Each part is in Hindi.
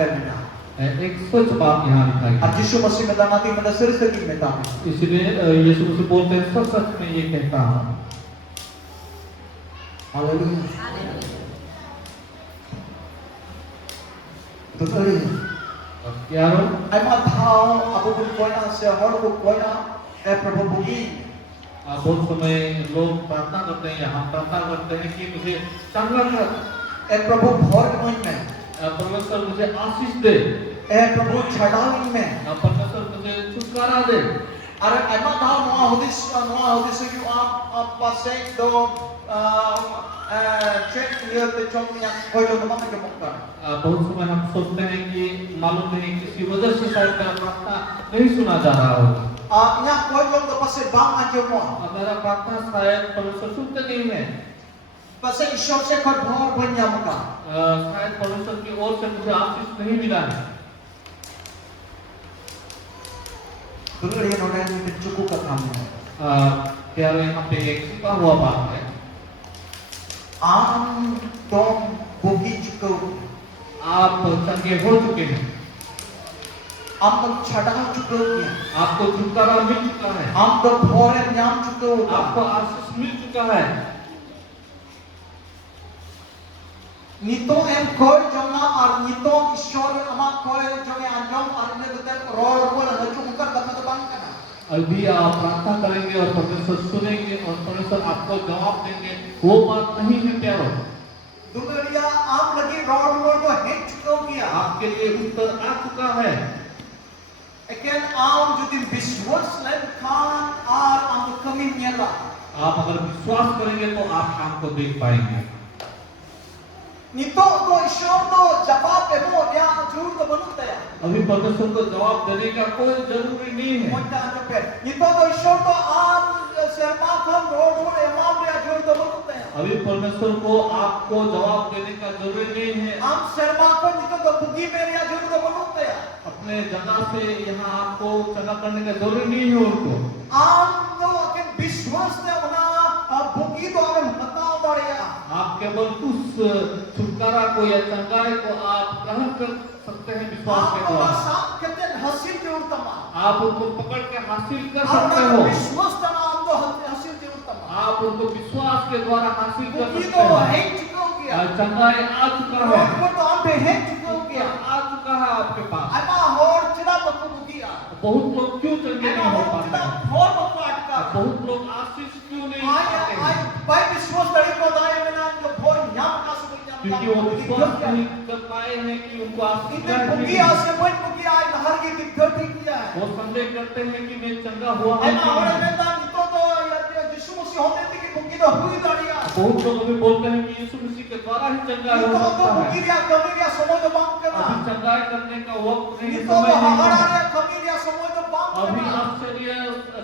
एक सच बात यहाँ लिखा है। अब यीशु मसीह में दानाती मतलब सिर से की में दानी। इसलिए यीशु मसीह बोलते हैं सच सच में ये कहता हूँ। हालेलुया। Betul ya. क्या हो? Ai matau aku pun koina se hor ko koina प्रभु बुगी। बहुत समय लोग प्रार्थना करते हैं, हम प्रार्थना करते हैं कि मुझे चंगा कर। प्रभु भर में परमेश्वर मुझे आशीष दे। प्रभु छड़ावी में परमेश्वर मुझे छुटकारा दे। अरे ai matau noa hodis कि आप पासे दो चेक लिया तो चौकियां कोई जो नमक के मुक्कर। बहुत समय हम सोचते हैं कि मालूम नहीं किसी वजह से शायद मेरा प्रार्थना नहीं सुना जा रहा हो। यहाँ कोई लोग तो पासे बांग आजे मो। मेरा प्रार्थना शायद परमेश्वर सुनते नहीं है। पासे ईश्वर से कोई भर बनिया मुका। शायद परमेश्वर की ओर से मुझे आशीष नहीं मिला है। दुनिया ये नोने में चुकू का काम है। क्या यहाँ पे एक छिपा हुआ बात है। आम तुम बुगी चुके हो। आप चंगे हो चुके हैं। आप लोग छड़ा चुके हो क्या? आपको छुटकारा मिल चुका है। आप तो भोरे न्याम चुके हो। आपको आशीष मिल चुका है। नितो एम कोई जमा और नितो ईश्वर अमा कोई जमे अंजम और ने तो रोड बोल हजू मुकर कथा तो बांग करना। अभी आप प्रार्थना करेंगे और परमेश्वर सुनेंगे और परमेश्वर आपको जवाब देंगे, वो बात नहीं है प्यारो। दुनिया आप लगी रोड बोल को हेट चुके हो क्या? आपके लिए उत्तर आ चुका है। Again, आम जो दिन विश्वास लेन खान और आम कमी मिला। आप अगर विश्वास करेंगे तो आप काम को देख पाएंगे। नितो तो ईश्वर तो जवाब दे वो क्या जरूर तो बनता है। अभी परमेश्वर को जवाब देने का कोई जरूरी नहीं है। मुझे आने पे नितो तो ईश्वर तो आम शर्मा कम रोड बोल एमाम रे जरूर तो बनता है। अभी परमेश्वर को आपको जवाब देने का जरूरी नहीं है। आम शर्मा को नितो तो बुगी मेरे या जरूर तो बनता है। अपने जगह से यहाँ आपको चला करने का जरूरी नहीं है उनको। आम तो के विश्वास ने उना बुगी तो हमें बताओ दरिया। आप केवल उस छुटकारा को या चंगाई को आप ग्रहण कर सकते हैं विश्वास के द्वारा। आप साथ कहते हैं हासिल के उत्तम। आप उनको पकड़ के हासिल कर सकते हो। विश्वास तना हम तो हासिल के उत्तम। आप उनको विश्वास के द्वारा हासिल कर बुगी सकते तो हो। है चुका हो गया। चंगाई आ चुका है। वो तो आप है चुका हो गया। आ चुका है आपके पास। अमा और चिरा पक्को बुगी आ। बहुत लोग क्यों चंगे नहीं हो पाते हैं? और पक्को अटका। बहुत लोग आशीष क्यों नहीं पाते हैं? भाई विश्वास तरी को दाए में ना जो भोर यहाँ का सुबह क्योंकि वो विश्वास नहीं कर पाए हैं कि उनको आशीष इतने बुगी आ से कोई बुगी आ नहर की दिक्कत ही किया है। वो संदेह करते हैं कि मैं चंगा हुआ हूँ। अमा और में दान तो यीशु मसीह होते थे कि बुगी तो हुई दाड़िया। बहुत लोग अभी बोलते हैं कि यीशु मसीह के द्वारा ही चंगा हो तो सकता है। बुगी या कमी या समझ बांग करना। अभी चंगाई करने का वक्त नहीं, तो समय नहीं हमारा है। रे कमी या समझ बांग अभी करना। आश्चर्य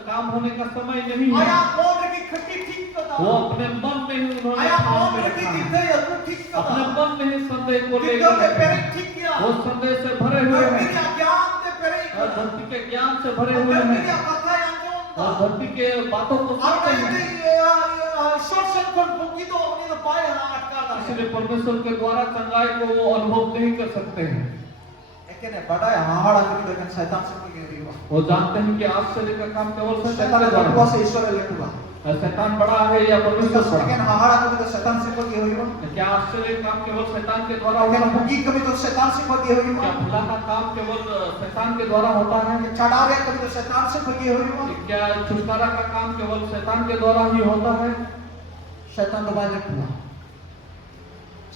काम होने का समय नहीं है। आया कौन की खट्टी ठीक करना। वो अपने मन में ही उन्होंने आया ठान कौन के की रखा है। दिखते या तू ठीक अपने करना। मन में ही संदेह को दिक्कत लेकर है रखा पेरे है। ठीक किया। वो संदेह से भरे हुए हैं। धरती का ज्ञान से पेरे और धरती के ज्ञान से भरे हुए धरती हैं। का कथा यांजो और धरती के बातों को सुनते हैं। शॉर्ट सर्किट बुगी तो अपनी तो पाए अटका रहा है। इसलिए परमेश्वर के द्वारा चंगाई को वो अनुभव नहीं कर सकते हैं। लेकिन बड़ा हाहाड़ा कभी लेकिन शैतान से की गई हुआ। वो जानते हैं कि आश्चर्य का काम केवल शैतान शैतान के द्वारा लटुआ है। से ईश्वर लटुआ। शैतान बड़ा है या परमेश्वर बड़ा लेकिन है? हाहाड़ा कभी तो शैतान से की हुई हुआ। क्या आश्चर्य काम केवल शैतान के द्वारा लेकिन होता है? बुगी कभी तो शैतान से की हुई क्या हुआ। भला का काम केवल शैतान के द्वारा होता है? चढ़ावे कभी तो शैतान से की हुई हुआ। क्या छुटकारा का काम केवल शैतान के द्वारा ही होता है? शैतान तो बाय लटुआ।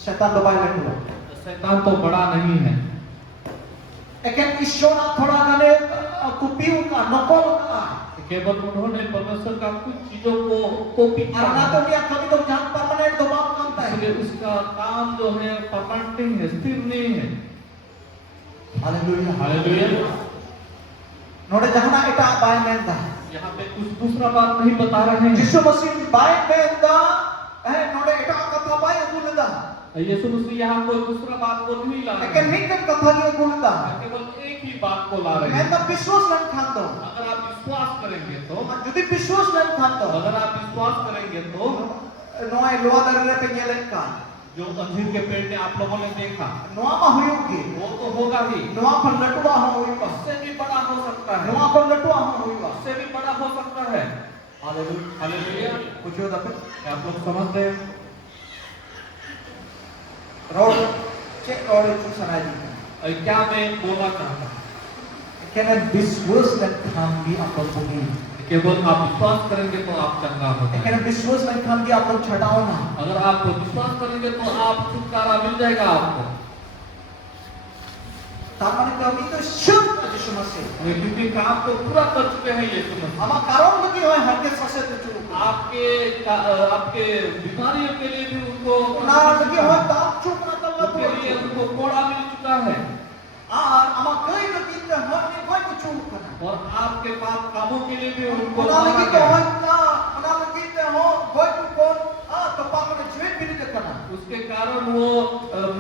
शैतान तो बाय लटुआ। शैतान तो बड़ा नहीं है। लेकिन ईश्वर थोड़ा गने कुपियों का नकल का। केवल उन्होंने परमेश्वर का कुछ चीजों को कॉपी किया। अरना तो क्या कभी तो जान परमानेंट तो बात करता है। इसलिए उसका काम जो है परमानेंट नहीं है, स्थिर नहीं है। हालेलुया। हालेलुया। नोड़े जहां इटा बाय में था। यहाँ पे कुछ दूसरा बात नहीं बता रहे हैं। यीशु मसीह बाय में था है नोड़े इटा कथा बाय बोलदा। यीशु मसीह यहाँ कोई दूसरा बात को नहीं ला रहे लेकिन हैं। निकन कथा की बोलदा। केवल एक ही बात को ला रहे मैं हैं। तो विश्वास नहीं खान दो। अगर आप विश्वास करेंगे तो, यदि विश्वास नहीं खान दो। अगर आप विश्वास करेंगे तो नोए लोआ दररे पे ये लेका। जो अंजीर के पेड़ ने आप लोगों ने देखा Noa ma huyuk ge. वो तो होगा ही, Noa kon latua ho huyuk. उससे भी बड़ा हो सकता है, Noa kon latua ho huyuk. उससे भी बड़ा हो सकता है। Hallelujah. Hallelujah. Pujo da pe. क्या आप लोग समझते हैं? Road check road chu sanai di. क्या मैं बोलना चाहता हूँ? Kena disworse dan khambi apa pugi. केवल आप विश्वास करेंगे तो आप चंगा हो जाएंगे। Kena disworse dan khambi apa chadao na. अगर आप विश्वास करेंगे तो आप छुटकारा मिल जाएगा आपको। Tamane kami to syuk aja semase. क्योंकि काम को पूरा कर चुके हैं यीशु मसीह। Ama karon bagi hoy harke sase tu chu. आपके बीमारियों के लिए भी उनको Na bagi hoy ta chuk na kala उनके लिए tu. उनको कोड़ा मिल चुका है। Ama kai bagi ta hoy ni hoy tu chu kana. और आपके पाप कामों के लिए भी उनको Ona lagi to hoy na, ona lagi ta hoy tu kon to pa ko jeet bini de kana. उसके कारण वो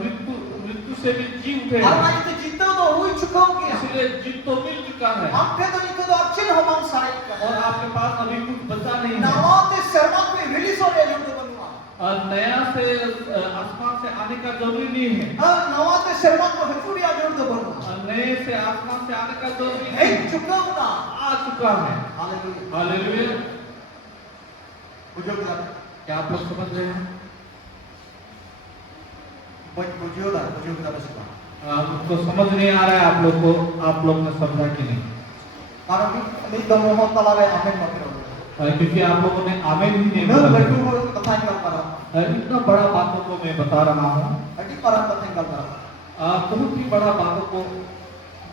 मृत्यु से भी जी उठे। Ama itu jita to hui chukau ge. इसलिए जीत तो मिल चुका है Ampe to ni to achin homang sai kana. और आपके पास अभी कुछ बचा नहीं है। Nawate serma ko release ho re jum to banwa. और नया से आसमान से आने का जरूरी नहीं है। Nawate serma ko hepuri ajur to banwa. और नए से आसमान से आने का जरूरी नहीं Hey है। chukau na. आ चुका है। Hallelujah. हालेलुया। Pujo da. क्या आप लोग समझ रहे हैं? Pujo da basba. तो समझ नहीं आ रहा है आप लोग को, आप लोग ने समझा कि नहीं? Karena ni damo ho talare amen makro. क्योंकि आप लोगों ने आमीन ही नहीं Nur बोला। betu ho katha ngal para. इतना बड़ा बातों को मैं बता रहा हूँ, Adi para katha ngal para. बहुत ही बड़ा बातों को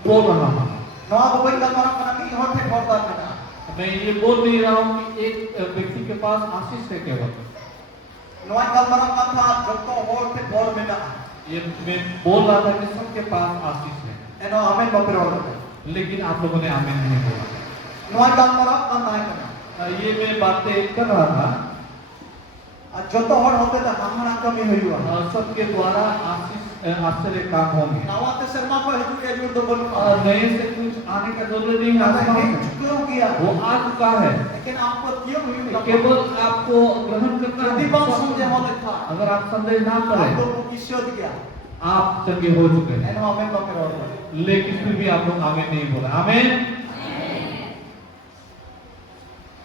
बोल रहा हूँ। Noa babai ngal para kana mi ho the korda kana. मैं ये बोल नहीं रहा हूँ कि एक व्यक्ति के पास आशीष है केवल। Noa ngal para katha jotto ho the bor mena. ये मैं बोल रहा था कि सबके पास आशीष है, Eno amen makro. लेकिन आप लोगों ने आमीन नहीं बोला। Noa ngal para kana kana. ये मैं बातें कर रहा था, Jotto ho hote ta hamara kami hoiwa. सबके द्वारा आश्चर्य काम होंगे। Nawate serma ko hiju ajur to banwa. और नए से कुछ आने का जरूरी नहीं है, Ada आसमान he से। chukau kiya. वो आ चुका है, Lekin aapko tiyo hoiwa. केवल आपको ग्रहण करना है। Ketiban samjhe ho lekha. अगर आप संदेह ना करें, Aapko kishod kiya. आप चंगे हो चुके हैं, Eno amen makro. लेकिन फिर भी आप लोग आमीन नहीं बोला। आमीन।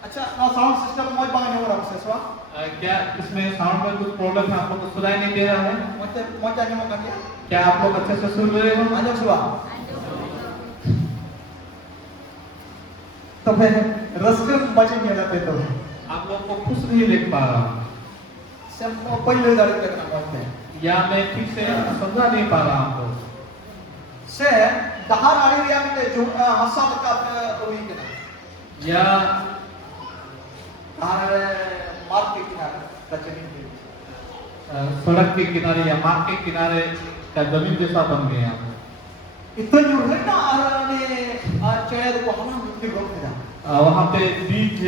अच्छा ना साउंड सिस्टम मोय बांग हो रहा है सवा क्या इसमें साउंड में कुछ प्रॉब्लम है? आप लोग को सुनाई नहीं दे रहा है? मोते मोचा ने मका दिया क्या आप लोग अच्छे से सुन रहे हो? आजो सुवा तो फिर रस्ते बचे नहीं रहते तो आप लोग को खुश नहीं देख पा रहा हूँ, सब पहले दाड़ी करना पड़ता है या मैं ठीक से समझा नहीं पा रहा हूँ। से दहार आड़ी रिया में जो हंसा का हुई के ना या दहार मार्ग के किनारे कचरी सड़क के किनारे या मार्ग के किनारे का जमीन जैसा बन गया है। इतना जो है ना आराने चैद को हला मुक्ति रोक दिया वहाँ पे बीज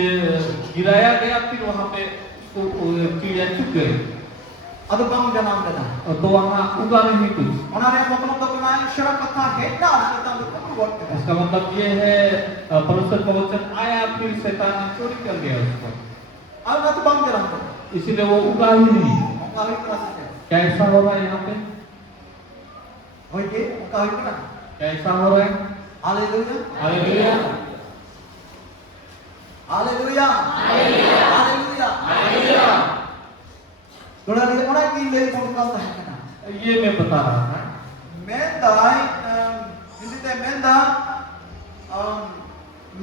गिराया गया, फिर वहाँ पे चिड़िया चुग गए, ಅದು ಬಾಂಗ್ ಜನ ಅಂದನ तो वहाँ उगा नहीं कुछ। ಒನಾರೆ ಮೊದಲು ತಗನ ಇಶರ ಕಥಾ ಹೆಡ್ಡ ಅಂತ ಅಂದು ಬರ್ತಾರೆ इसका मतलब ये है परमेश्वर का वचन आया, फिर शैतान ने चोरी कर लिया उसको, ಅದು ಬಾಂಗ್ ಜನ ಅಂತ इसीलिए वो उगा ही नहीं। उनका ही तरह से क्या ऐसा हो रहा है यहाँ पे? होइए उनका ही तरह क्या ऐसा हो रहा है? Hallelujah hallelujah, hallelujah hallelujah hallelujah. थोड़ा ले ओना की ले उनका है ना ये मैं बता रहा था। मेंदाई जिससे मेंदा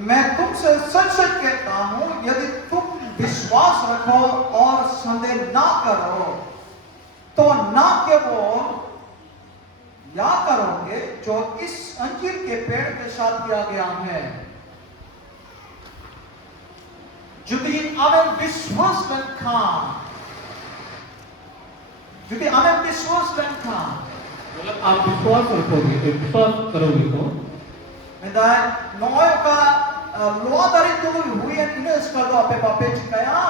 मैं तुमसे सच सच कहता हूं यदि तुम विश्वास रखो और संदेह ना करो तो ना केवल या करोगे जो इस अंजीर के पेड़ के साथ किया गया है यदि आमें विश्वास रखा यदि आमें विश्वास रखा मतलब आप विश्वास रखोगे, विश्वास करोगे तो मेंदा नोय का लोआ dari tuh huyan ini sekali apa apa cikaya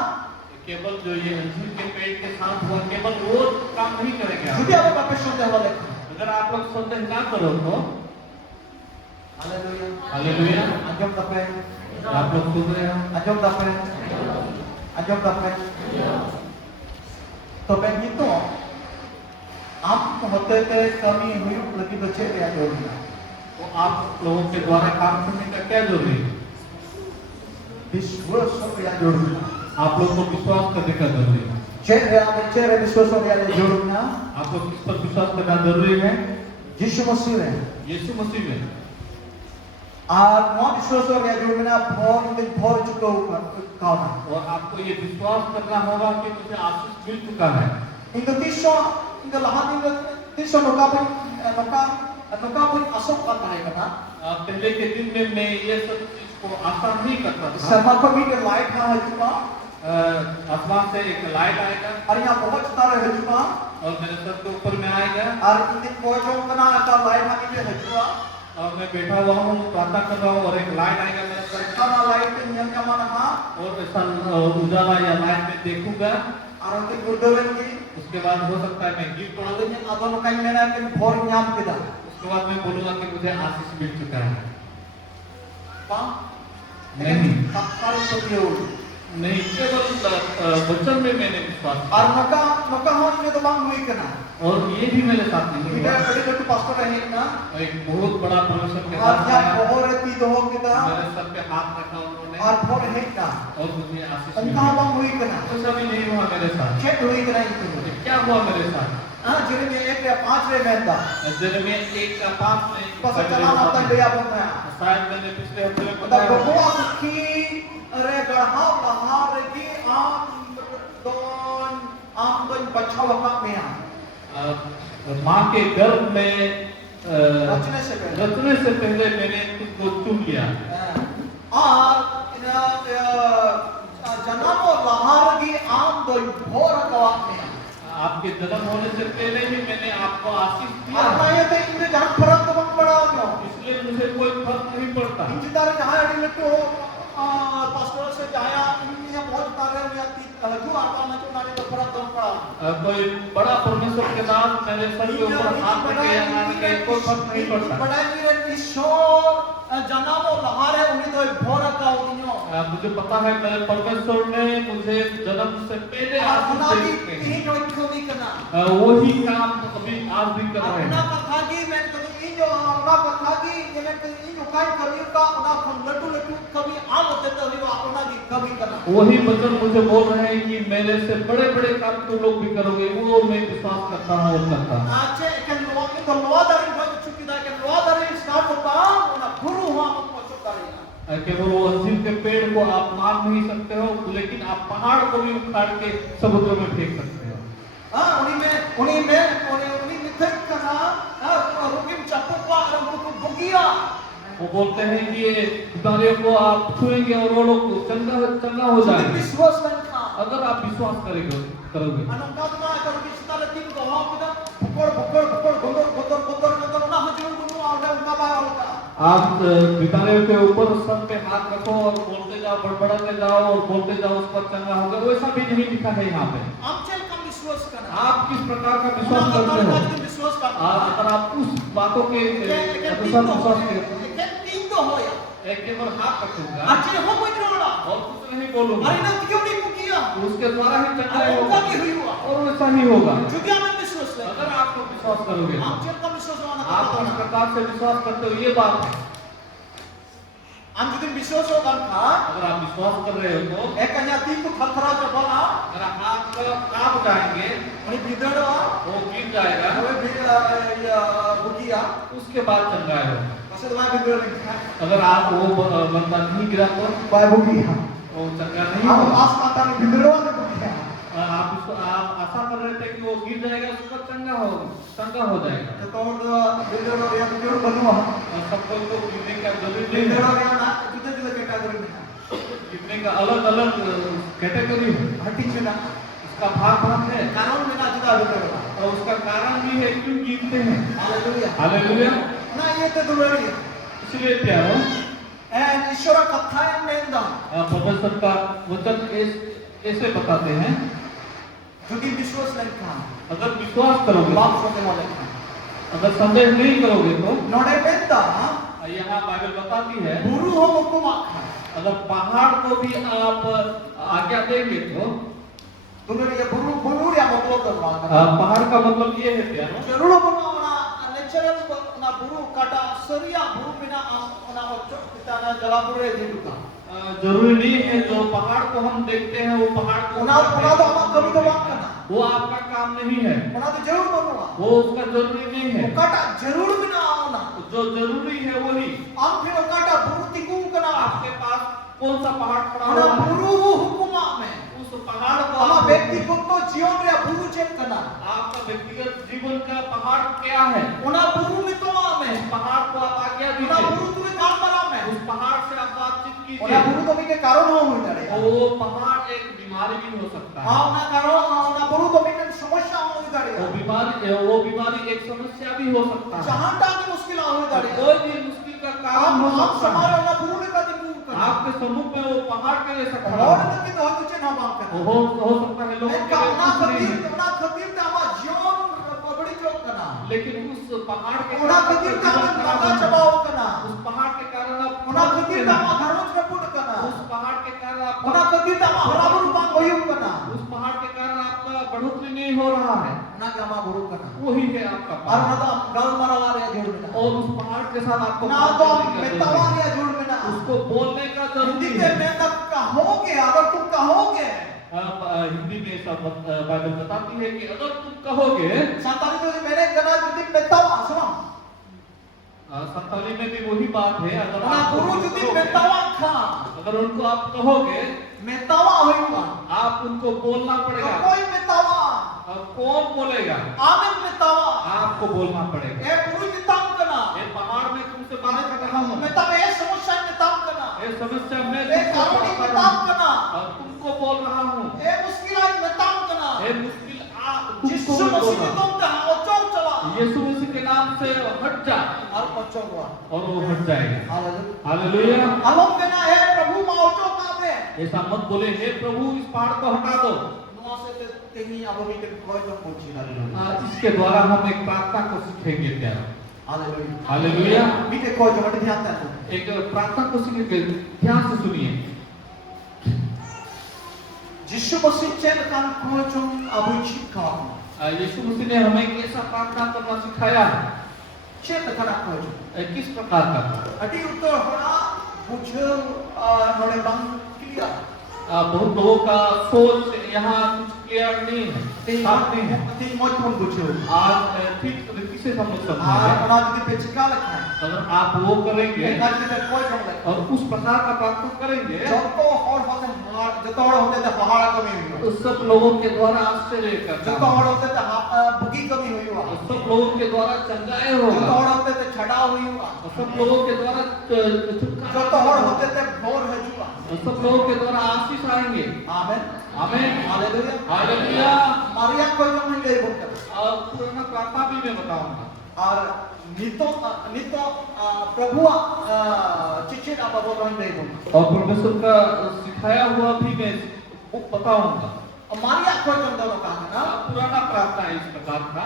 केवल जो ये अंजीर के पेड़ के साथ हुआ केवल वो काम नहीं करेंगे आप। jadi apa apa sudah oleh अगर आप लोग संदेह ना करो तो Haleluya हालेलुया। anjom tapi आप लोग सुन रहे हो? anjom tapi तो ben itu am hote te kami huyuk lagi becek ya dorina. तो आप लोगों के द्वारा काम करने का क्या जरूरी है? Biswas ya dorina. आप लोग को विश्वास करने का जरूरी है। Cek ya becek ya biswas ya dorina. आपको किस पर विश्वास करना जरूरी है? Yesus Masih ne. यीशु मसीह में। और नौ विश्वास या dorina भोर इंदे भोर चुका kauna. और आपको ये विश्वास करना होगा कि मुझे आशीष मिल चुका है। Ingo lahat tiso nokapun asok katay kana. पहले के दिन में मैं ये सब चीज को आसान नहीं करता था। Sama ko meter light na hajuma. आसमान से एक लाइट आएगा और यहाँ बहुत सारे हजuma. और मेरे सर के ऊपर में आएगा और इंदे कोई जो कना आता light ना इंदे हजuma. और मैं बैठा हुआ हूँ प्रार्थना कर रहा हूँ और एक लाइट आएगा मेरे सर पे Kana light yang mana ha? और ऐसा उजाला या लाइट में देखूंगा और इंदे गुरदवन की. उसके बाद हो सकता है मैं गिर पड़ा Adanya abang kain mena kan भोर nyam kita. उसके बाद मैं बोलूंगा कि मुझे आशीष मिल चुका है Pa? नहीं Takar setiap. नहीं केवल वचन में मैंने विश्वास किया। और नका हो इंदे तो bang hui kana. और ये भी मेरे साथ नहीं Kita हुआ ada tu pastor रहे ना. एक बहुत बड़ा परमेश्वर के और साथ यहाँ आया, भोर तीन हो kita. मेरे सर पे हाथ रखा उन्होंने और भोर है ना. और मुझे आशीष Engkau मिली bang hui kana. ऐसा भी नहीं हुआ मेरे साथ Cek hui kana itu. क्या हुआ मेरे साथ Jadi ni ek ya 5 रे menda. जरमिया 1:5 में Pasal jalan apa dia apa ya? शायद मैंने पिछले हफ्ते में Kita बताया होगा। bahwa ki re garha lahar ki am don bachaw ka mea. माँ के गर्भ में रचने से पहले मैंने तुझको चुन लिया और जन्म और lahar ki am don bhor ka mea. आपके जन्म होने से पहले ही मैंने आपको आशीष दिया Karena ya tu ini jangan perang teman perahu. इसलिए मुझे कोई फर्क नहीं पड़ता Ini dari jaya di letu pastor se jaya ini yang बहुत तारे में जो आता ना जो नारी तो परम दम पड़ा. कोई बड़ा परमेश्वर के दास मेरे सर के ऊपर हाथ रखे या ना रखे कोई फर्क नहीं पड़ता बड़ा मेरे ईश्वर जन्म और लहार है उन्हें तो भोर का उन्हें. मुझे पता है मेरे परमेश्वर ने मुझे जन्म से पहले आशीष अपना दी भी यही जो इनको भी करना. वही काम अभी आज भी कर रहे अपना हैं कथा की मैं तो इन जो अपना कथा की ये मैं तो इन जो काई कभी का अपना हम लट्टू कभी आम होते तो भी अपना भी कभी करना. वही वचन मुझे बोल रहे हैं कि मेरे से बड़े बड़े काम तुम लोग भी करोगे वो मैं विश्वास करता हूँ और करता हूँ आचे के लोग तो लोआ दारी बहुत चुकी था के लोआ दारी स्टार्ट होता उना गुरु हुआ हमको चुका रही. केवल वो अंजीर के पेड़ को आप मार नहीं सकते हो लेकिन आप पहाड़ को भी उखाड़ के समुद्र में फेंक सकते हो हाँ उन्हीं मिथक करना रुकिम चप्पा रंगो को बुगिया. वो बोलते हैं कि ये बीमारियों को आप छुएंगे और वो लोग चंगा हो Jadi जाएंगे विश्वास करना. अगर आप विश्वास करोगे Anong kata kalau kita letin ko ha kita bukor na hajul gunu ada ungkapa alka. आप बीमारियों के ऊपर सर पे हाथ रखो और बोलते जाओ बड़बड़ाते जाओ और बोलते जाओ उस पर चंगा होगा वैसा भी नहीं लिखा है यहाँ पे Amcel kam विश्वास करना. आप किस प्रकार का विश्वास करते हो विश्वास करना. अगर आप उस बातों के अनुसार विश्वास करते Tindo hoya. एक केवल हाथ रखूंगा Acil ho mo jrola. और कुछ नहीं बोलूंगा Hari na tiyo ni bugiya. उसके द्वारा ही चंगा Ano होगा ka ki huwa. और वैसा ही होगा Judi aman विश्वास ले. अगर आप लोग विश्वास करोगे Amcel kam विश्वास mana आप इस ka. प्रकार से विश्वास करते हो ये बात है Am judi विश्वास हो kan ka. अगर आप विश्वास कर रहे हो तो Ekanya tiku thara jabala. अगर हाथ कांप जाएंगे Ani bidara. वो गिर जाएगा Awe bugiya. उसके बाद चंगा है Maksud मैं bidara ni. अगर आप वो बंदा नहीं गिरा तो Baik bugiya. वो चंगा नहीं Aku होगा as kata ni bidara ni bugiya. आप आशा कर रहे थे कि वो गिर जाएगा उसका चंगा हो जाएगा Ketor bidara yang bidara benua. और सबको तो गिरने का जरूरी नहीं है Bidara yang nak juda category ni. गिरने का अलग अलग कैटेगरी है Hati cina. उसका भाग है Kanon mina juda bidara. और उसका कारण भी है क्यों गिरते हैं Haleluya. हालेलुया Nah ये तो दुलारी. इसलिए प्यारो And ईश्वर कथा yang menda. परमेश्वर का वचन ऐसे बताते हैं Judi विश्वास नहीं था. अगर विश्वास करोगे बाप सोते वाले था. अगर संदेह नहीं करोगे तो Node menda. यहाँ बाइबल बताती है Guru ho mukumak. अगर पहाड़ को भी आप आज्ञा देंगे तो Dulu dia bulu yang mau keluar. पहाड़ का मतलब ये है प्यारो Jero bulu na natural na bulu kata seria bulu bina na ocok kita na jalapure dibuka. जरूरी नहीं है जो पहाड़ को हम देखते हैं वो पहाड़ को Una तो आमा कभी तो बात करना. वो आपका काम नहीं है Una तो जरूर बनवा. वो उसका जरूरी नहीं है Kata जरूर बिना आना. जो जरूरी है वही Am फिर kata bulu tikung kena. आपके पास कौन सा पहाड़ पड़ा Una हुआ है bulu hukuma में. उस पहाड़ को Ama आप व्यक्तिगत तो जीवन रे bulu चेक करना. आपका व्यक्तिगत जीवन का पहाड़ क्या है Una bulu में तो आमे. उस पहाड़ को आप आज्ञा Una दीजिए bulu तुम्हें काम करा में. उस पहाड़ से आप बातचीत Una कीजिए bulu तो भी के कारण हो जाए. वो पहाड़ एक बीमारी भी हो सकता है Una कारण una bulu तो भी के समस्या हो जाए. वो बीमारी एक समस्या भी हो सकता है जहाँ तक मुश्किल हो जाए. कोई भी मुश्किल का कारण आप हो आप सकता है समारोह ना भूल का दिन करना. आपके सम्मुख में वो पहाड़ के जैसा खड़ा और है तक तो कुछ ना बात करना. हो सकता है लोगों के लिए ना कुछ नहीं खतीर है। ना खतीर ते आमा जीवन बड़ी चोक करना. लेकिन उस पहाड़ के ना कारण खतीर ते आपका आमा जीवन खराब माता होना। चबाओ करना. उस पहाड़ के कारण आप ना खतीर ते आमा घरों से पुट करना. उस पहाड़ के कारण ना आपका खतीर ते आमा हराबुर रूपा होयुम करना. उस पहाड़ के कारण आपका बढ़ोतरी नहीं हो रहा है ना के आमा गुरु करना. वही है आपका और पहाड़ ना तो गल मारा रे जोड़ में. और उस पहाड़ के साथ आपको ना बात तो करने का मेतावा जरूरी है। रे जोड़ में ना. उसको बोलने का हिंदी जरूरी के है में तक कहोगे अगर तुम कहोगे. हिंदी में ऐसा बाइबल बताती है कि अगर तुम कहोगे संताली तो मैंने जना जुदी मेतावा सुनो. संताली में भी वही बात है अगर ना आप गुरु उनको जुदी कहोगे, मेतावा खा. अगर उनको आप कहोगे मेतावा होयुगा. आप उनको बोलना पड़ेगा कोई मेतावा. और कौन बोलेगा आमिन मेतावा. आपको बोलना पड़ेगा ए गुरु मेताम करना. ये पहाड़ में तुमसे बात कर रहा हूँ मेताम ए समस्या मेताम करना. ये समस्या में ए तुमसे कारोनी बात कर रहा मेताम हूँ करना. और तुमको बोल रहा हूँ ए मुश्किल आई मेताम करना. ये मुश्किल जिसु तुमको मैं बोल मसीह रहा हूँ तुम ता ओचो चला. यीशु मसीह के नाम से हट जा और ओचो हुआ. और वो हट जाएगा हालेलुया. हालेलुया आलोक देना है प्रभु मा ओचो कामे. ऐसा मत बोले हे प्रभु इस पहाड़ को हटा दो नुआ से तेही अबमी के कोई तो पूछी हालेलुया. इसके द्वारा हम एक प्रार्थना को सीखेंगे क्या हालेलुया. हालेलुया मीटे कोई जो मत ध्यान देना. एक प्रार्थना को सीखेंगे ध्यान से सुनिए जिसु मसीह चेन कान कोई जो अबुची का. यीशु मसीह ने हमें कैसा प्रार्थना करना सिखाया है चेन कान कोई जो. किस प्रकार का अति उत्तर होना मुझे नोले बंग क्लियर. बहुत लोगों का सोच यहाँ कुछ क्लियर नहीं है साफ नहीं है अति मोचुन बुझो. आज ठीक तरीके से हम लोग आ समझेंगे ओना जदी पेचिका लखा है. अगर आप वो करेंगे एकाद के कोई जो लखा. और उस प्रकार का प्रार्थना करेंगे जतो और होते हार जतो और होते ते पहाड़ कमी हुई. तो सब लोगों के द्वारा आश्चर्य जतो करता और होते ते बुगी कमी हुई हुआ. है सब लोगों के द्वारा चंगाई जतो होगा और होते ते छड़ा हुई हुआ. सब लोगों के द्वारा छुटकारा जतो और होते ते भोर है जुआ. सब लोगों के द्वारा आशीष आएंगे आमीन. आमीन हालेलुया. हालेलुया मारिया कोई जो नहीं ले बोलते. और पुराना प्रार्थना भी मैं बताऊंगा और नितो प्रभु चिचिन आप बोल रहे हैं. और परमेश्वर का सिखाया हुआ भी मैं बताऊंगा मारिया कोई जो दोनों का है ना. पुराना प्रार्थना इस प्रकार था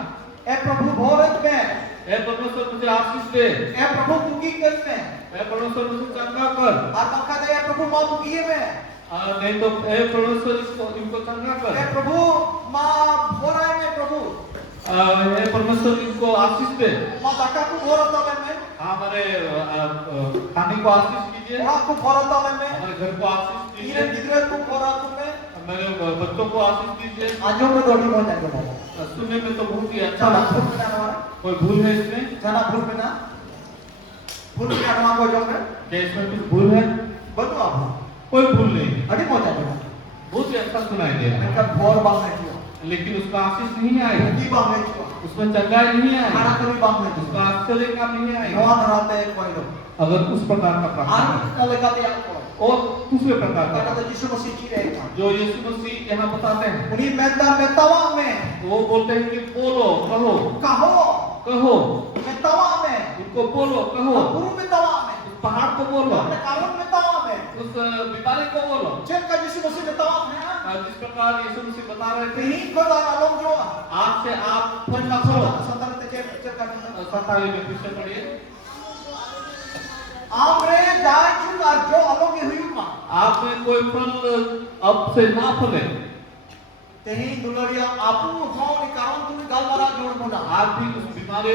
ए प्रभु भोरत में. हे परमेश्वर मुझे आशीष दे ए प्रभु मुगी कर में. हे परमेश्वर मुझे चंगा कर और पक्का दे ए प्रभु मां मुगी में. नहीं तो हे परमेश्वर इनको चंगा कर ए प्रभु मां भोराय में प्रभु. हे परमेश्वर इनको आशीष दे मां दाका को भोरत वाले में. हमारे खाने को आशीष कीजिए वहां को भोरत वाले में. हमारे घर को आशीष ये कीजिए गिदरे को भोरत में. मेरे बच्चों को आशीष दीजिए आजो में दोड़ी हो जाएगा बाबा. सुनने में तो बहुत ही अच्छा चला लगता भूल है में ना. कोई भूल है इसमें जना भूल में ना. भूल में ना को जो में. क्या इसमें कुछ भूल है बनो आप. कोई भूल नहीं है अड़ी हो जाएगा. बहुत ही अच्छा सुनाई दे रहा है इनका भोर बांधने किया. लेकिन उसका आशीष नहीं आएगा मुगी बांधने किया. उसमें चंगाई नहीं खाना आएगा कभी बांधने किया. उसका आश्चर्य काम नहीं आएगा नवा धराते कोई लोग. अगर उस प्रकार का प्रार्थना आन लगा दिया को. और दूसरे प्रकार का कहता तो यीशु मसीह जी रहे था. जो यीशु मसीह यहाँ बताते हैं उन्हीं मेतावा में. वो बोलते हैं कि बोलो कहो कहो. कहो मेतावा में. उनको बोलो कहो गुरु मेतावा में. पहाड़ को बोलो अपने कारण मेतावा में. उस बीमारी को बोलो चेक का यीशु मसीह मेतावा में. जिस प्रकार यीशु मसीह बता रहे थे नहीं खुदा आलम जो. आज से आप फल फल का खाओ संतान ते चेक का. 27 में फिर से पढ़िए आमरे जाय चुन और जो आलोके हुई मा. आप में कोई फल अब से ना फले Tehing dularia apu hau ni karon tu gal mara jod muna. आप भी उस बीमारी